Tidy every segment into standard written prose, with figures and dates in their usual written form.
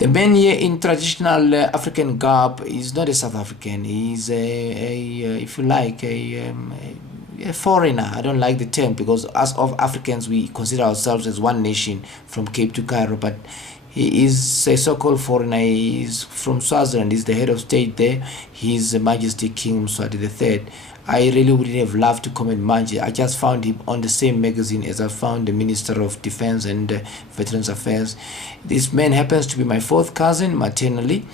The man here in traditional African garb is not a South African. He's if you like, a foreigner. I don't like the term because as of Africans, we consider ourselves as one nation from Cape to Cairo, but he is a so-called foreigner. He is from Swaziland. He's the head of state there. His Majesty King Mswati III. I really wouldn't have loved to comment much. I just found him on the same magazine as I found the Minister of Defense and Veterans Affairs. This man happens to be my fourth cousin maternally.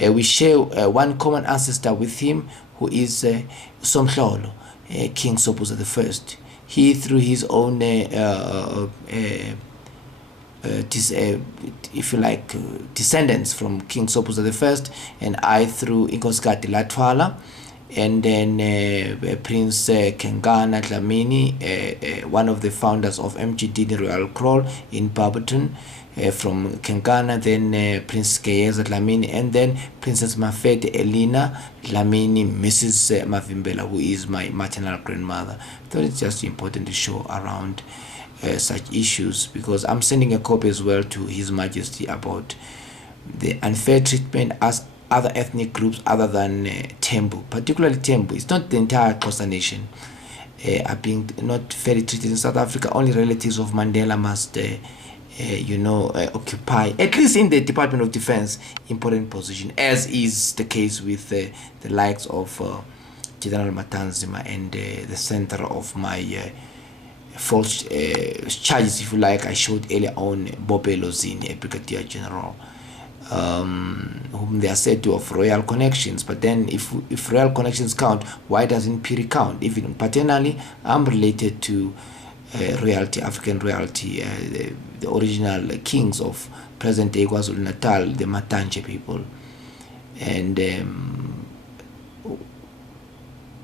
We share one common ancestor with him, who is Somhlolo, King Sobhuza I. He, through his own if you like, descendants from King Sobhuza I, and I through Inkosikazi Latwala, and then Prince Kengana Dlamini, one of the founders of MGD Royal Crawl in Barberton, from Kengana, then Prince Keyeza Dlamini, and then Princess Mafete Elina Dlamini, Mrs. Mavimbela, who is my maternal grandmother. I thought it's just important to show around such issues, because I'm sending a copy as well to His Majesty about the unfair treatment as other ethnic groups other than Themba, particularly Themba. It's not the entire Xhosa nation are being not fairly treated in South Africa. Only relatives of Mandela must occupy, at least in the Department of Defense, important position, as is the case with the likes of General Matanzima and the center of my false charges, if you like, I showed earlier on, Bobe Lozini, a brigadier general, whom they are said to have royal connections. But then if royal connections count, why doesn't Phiri count? Even paternally, I'm related to royalty, African royalty, the original kings of present-day KwaZulu-Natal, the Matanje people. And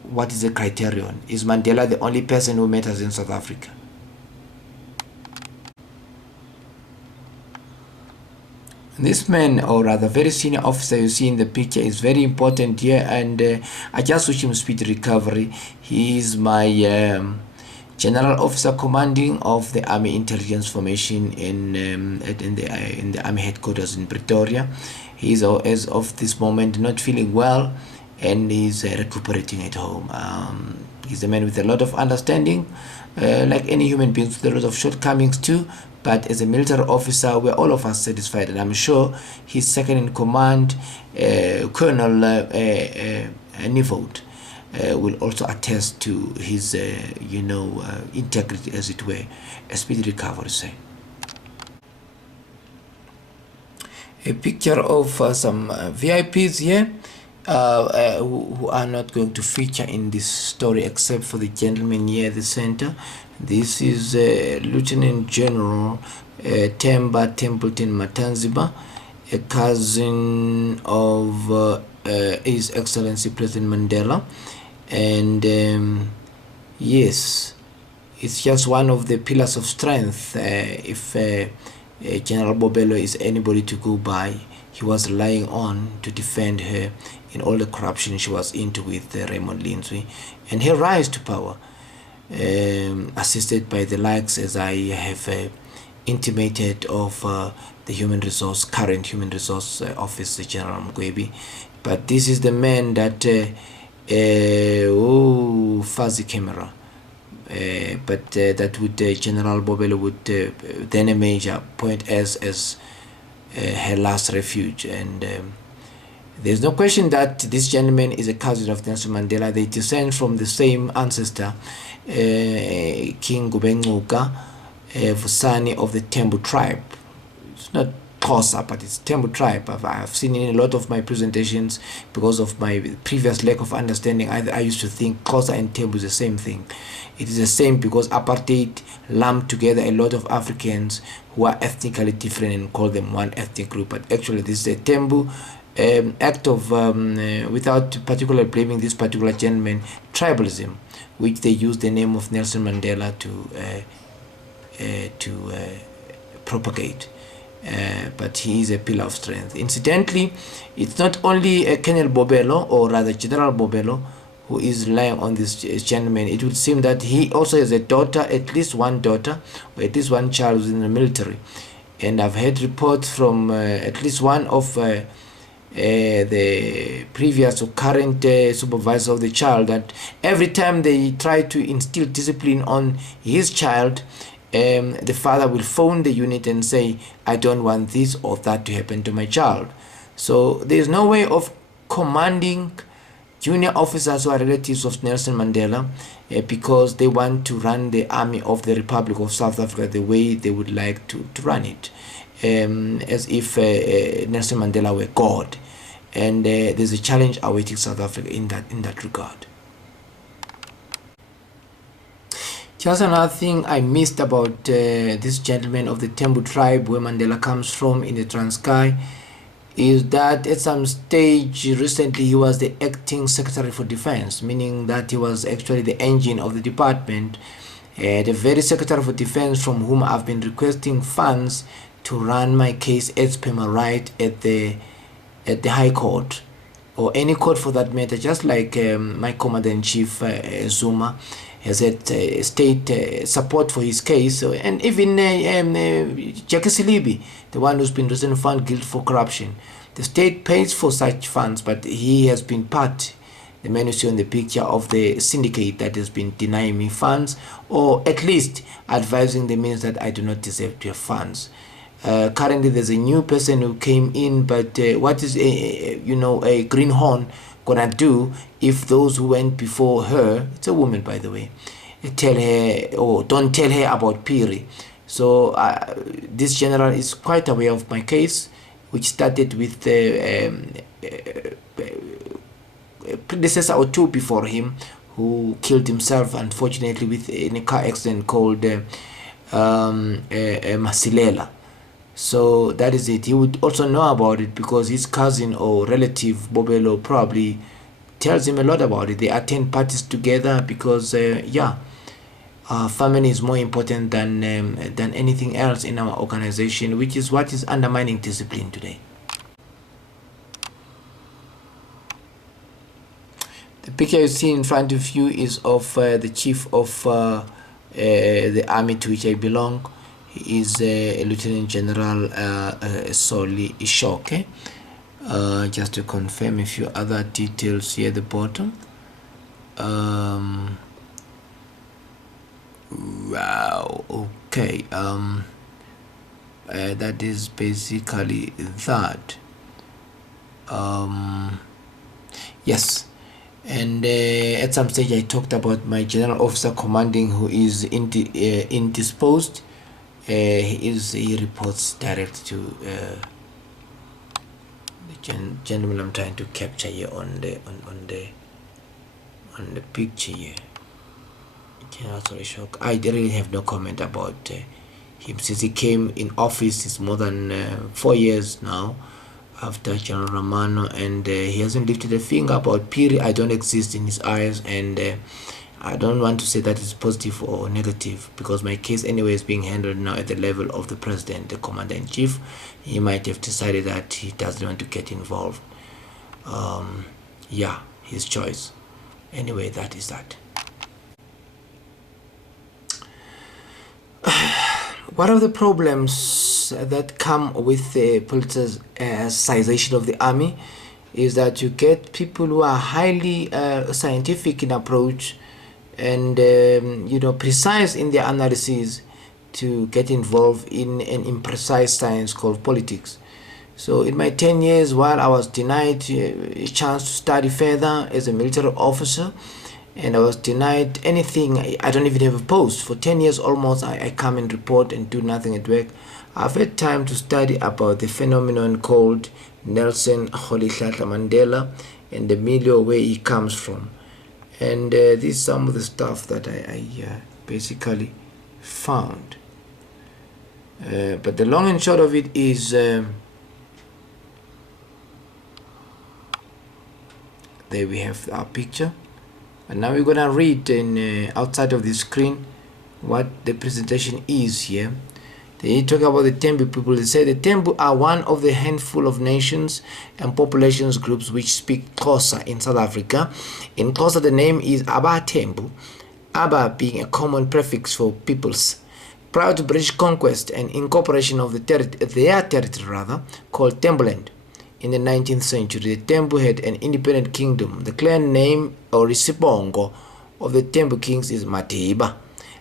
what is the criterion? Is Mandela the only person who matters in South Africa? This man, or rather very senior officer you see in the picture, is very important here, and I just wish him speedy recovery. He is my general officer commanding of the Army Intelligence Formation in the Army headquarters in Pretoria. He is, as of this moment, not feeling well, and he's recuperating at home. He's a man with a lot of understanding, like any human being, with a lot of shortcomings too. But as a military officer, we're all of us satisfied, and I'm sure his second in command, Colonel Nivold, will also attest to his, integrity, as it were. A speedy recovery, say. A picture of some VIPs here. Who are not going to feature in this story except for the gentleman here at the center. This is Lieutenant General Themba Templeton Matanzima, a cousin of His Excellency President Mandela, and yes, it's just one of the pillars of strength. If General Bobelo is anybody to go by, he was relying on to defend her in all the corruption she was into with Raymond Lindiwe, and her rise to power, assisted by the likes, as I have intimated, of the current human resource officer, General Mgwebi. But this is the man that fuzzy camera, but that would General Bobelo would then a major point as her last refuge. And there's no question that this gentleman is a cousin of Nelson Mandela. They descend from the same ancestor, King Gubenguka, Vusani of the Themba tribe. It's not Xhosa, but it's Themba tribe. I've seen in a lot of my presentations, because of my previous lack of understanding, I used to think Xhosa and Themba is the same thing. It is the same because apartheid lumped together a lot of Africans who are ethnically different and call them one ethnic group. But actually, this is a Themba act of, without particularly blaming this particular gentleman, tribalism, which they use the name of Nelson Mandela to propagate. But he is a pillar of strength. Incidentally, it's not only Colonel Bobelo, or rather General Bobelo, who is relying on this gentleman. It would seem that he also has a daughter, at least one daughter, or at least one child who's in the military. And I've heard reports from at least one of the previous or current supervisor of the child that every time they try to instill discipline on his child, the father will phone the unit and say, I don't want this or that to happen to my child. So there's no way of commanding junior officers who are relatives of Nelson Mandela because they want to run the army of the Republic of South Africa the way they would like to run it, as if Nelson Mandela were God. And there's a challenge awaiting South Africa in that regard. Just another thing I missed about this gentleman of the Themba tribe where Mandela comes from in the Transkei is that at some stage recently he was the acting Secretary for Defense, meaning that he was actually the engine of the department, the very Secretary for Defense from whom I've been requesting funds to run my case as per my right at the High Court, or any court for that matter, just like my Commander-in-Chief Zuma has had state support for his case, and even Jackie Silibi, the one who's been recently found guilty for corruption. The state pays for such funds, but he has been part, the man you see on the picture, of the syndicate that has been denying me funds, or at least advising the minister that I do not deserve to have funds. Currently there's a new person who came in, but what is a greenhorn gonna do if those who went before her, it's a woman by the way, tell her or don't tell her about Phiri? So this general is quite aware of my case, which started with a predecessor or two before him who killed himself unfortunately in a car accident called Masilela. So that is it. He would also know about it because his cousin or relative Bobelo probably tells him a lot about it. They attend parties together because family is more important than anything else in our organization, which is what is undermining discipline today. The picture you see in front of you is of the chief of the army to which I belong. He is Lieutenant General Soli Ishoke. Just to confirm a few other details here at the bottom. Wow, okay. That is basically that. Yes. And at some stage I talked about my general officer commanding who is indisposed. He reports direct to the gentleman I'm trying to capture here on the picture here. I really have no comment about him since he came in office. It's more than 4 years now after General Ramano, and he hasn't lifted a finger about Phiri. I don't exist in his eyes, and I don't want to say that it's positive or negative because my case anyway is being handled now at the level of the president, the commander-in-chief. He might have decided that he doesn't want to get involved. Yeah, his choice. Anyway, that is that. One of the problems that come with the politicization of the army is that you get people who are highly scientific in approach and precise in their analysis to get involved in an imprecise science called politics. So in my 10 years, while I was denied a chance to study further as a military officer, and I was denied anything, I don't even have a post. For 10 years almost, I come and report and do nothing at work. I've had time to study about the phenomenon called Nelson Mandela and the milieu where he comes from. And this is some of the stuff that I basically found. But the long and short of it is there we have our picture. And now we're going to read in outside of the screen what the presentation is here. They talk about the Themba people. They say the Themba are one of the handful of nations and populations groups which speak Xhosa in South Africa. In Xhosa, the name is Aba Thembu, Aba being a common prefix for peoples. prior to British conquest and incorporation of their territory called Templeton. In the 19th century, the Themba had an independent kingdom. The clan name or isibongo of the Themba kings is Matiba.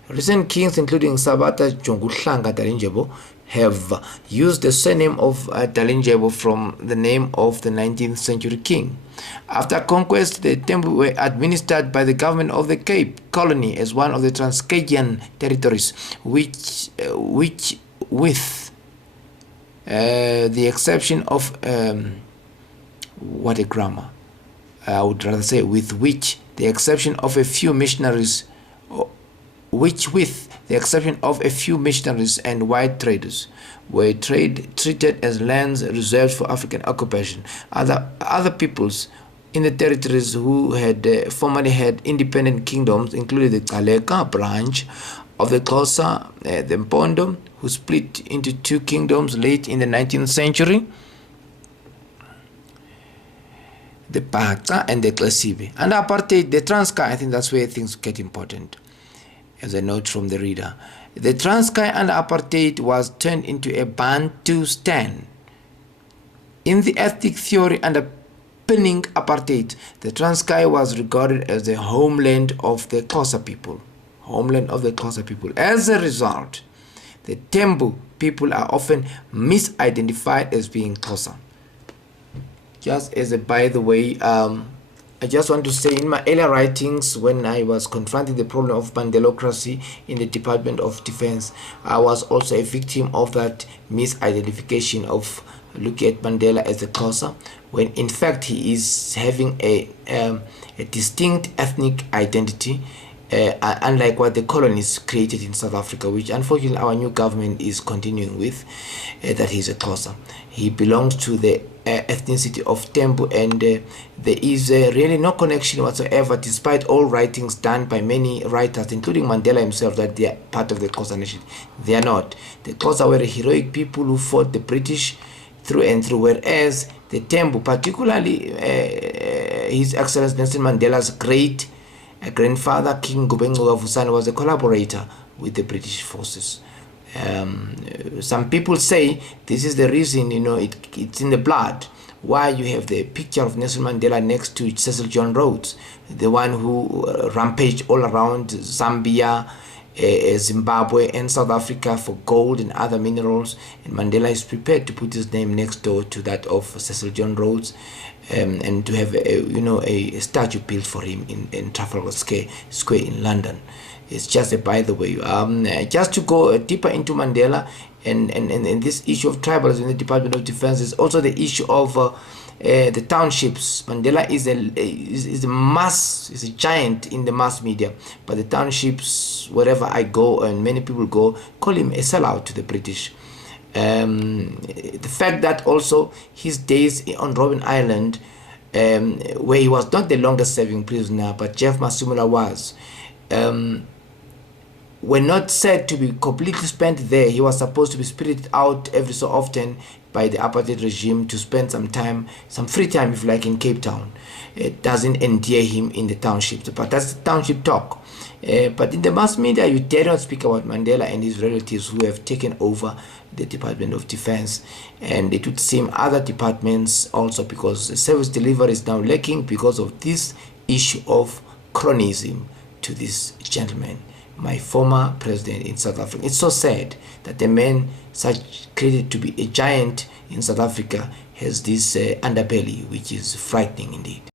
Recent kings, including Sabata Jonguhlanga Dalindyebo, have used the surname of Dalindyebo from the name of the 19th century king. After conquest, the Themba were administered by the government of the Cape Colony as one of the Transcasian territories, which with the exception of what a grammar, I would rather say with which the exception of a few missionaries, and white traders were treated as lands reserved for African occupation. Other peoples in the territories who had formerly had independent kingdoms included the Kaleka branch of the Xhosa, the Mpondo, who split into two kingdoms late in the 19th century, the Paca and the Klasibe. And apartheid, the Transkei, I think that's where things get important, as a note from the reader. The Transkei under apartheid was turned into a Bantustan. In the ethnic theory underpinning apartheid, the Transkei was regarded as the homeland of the Xhosa people. As a result, the Themba people are often misidentified as being Xhosa. Just as a by the way, I just want to say, in my earlier writings, when I was confronting the problem of Mandelocracy in the Department of Defense, I was also a victim of that misidentification of looking at Mandela as a Xhosa, when in fact he is having a distinct ethnic identity, unlike what the colonies created in South Africa, which unfortunately our new government is continuing with, that he's a Xhosa. He belongs to the ethnicity of Themba, and there is really no connection whatsoever, despite all writings done by many writers, including Mandela himself, that they are part of the Xhosa nation. They are not. The Xhosa were heroic people who fought the British through and through, whereas the Themba, particularly His Excellency Nelson Mandela's great grandfather, King Ngubengcuka Vusani, was a collaborator with the British forces. Some people say this is the reason, it's in the blood, why you have the picture of Nelson Mandela next to Cecil John Rhodes, the one who rampaged all around Zambia, Zimbabwe and South Africa for gold and other minerals, and Mandela is prepared to put his name next door to that of Cecil John Rhodes, and to have a statue built for him in Trafalgar Square in London. It's just a by the way. Just to go deeper into Mandela and this issue of tribalism in the Department of Defense is also the issue of the townships. Mandela is a giant in the mass media, but the townships, wherever I go and many people go, call him a sellout to the British. The fact that also his days on Robben Island, where he was not the longest serving prisoner, but Jeff Masumula was, were not said to be completely spent there. He was supposed to be spirited out every so often by the apartheid regime to spend some free time, if you like, in Cape Town. It doesn't endear him in the townships, but that's the township talk. But in the mass media, you dare not speak about Mandela and his relatives who have taken over the Department of Defense, and it would seem other departments also, because the service delivery is now lacking because of this issue of cronyism to this gentleman, my former president in South Africa. It's so sad that a man such credited to be a giant in South Africa has this underbelly, which is frightening indeed.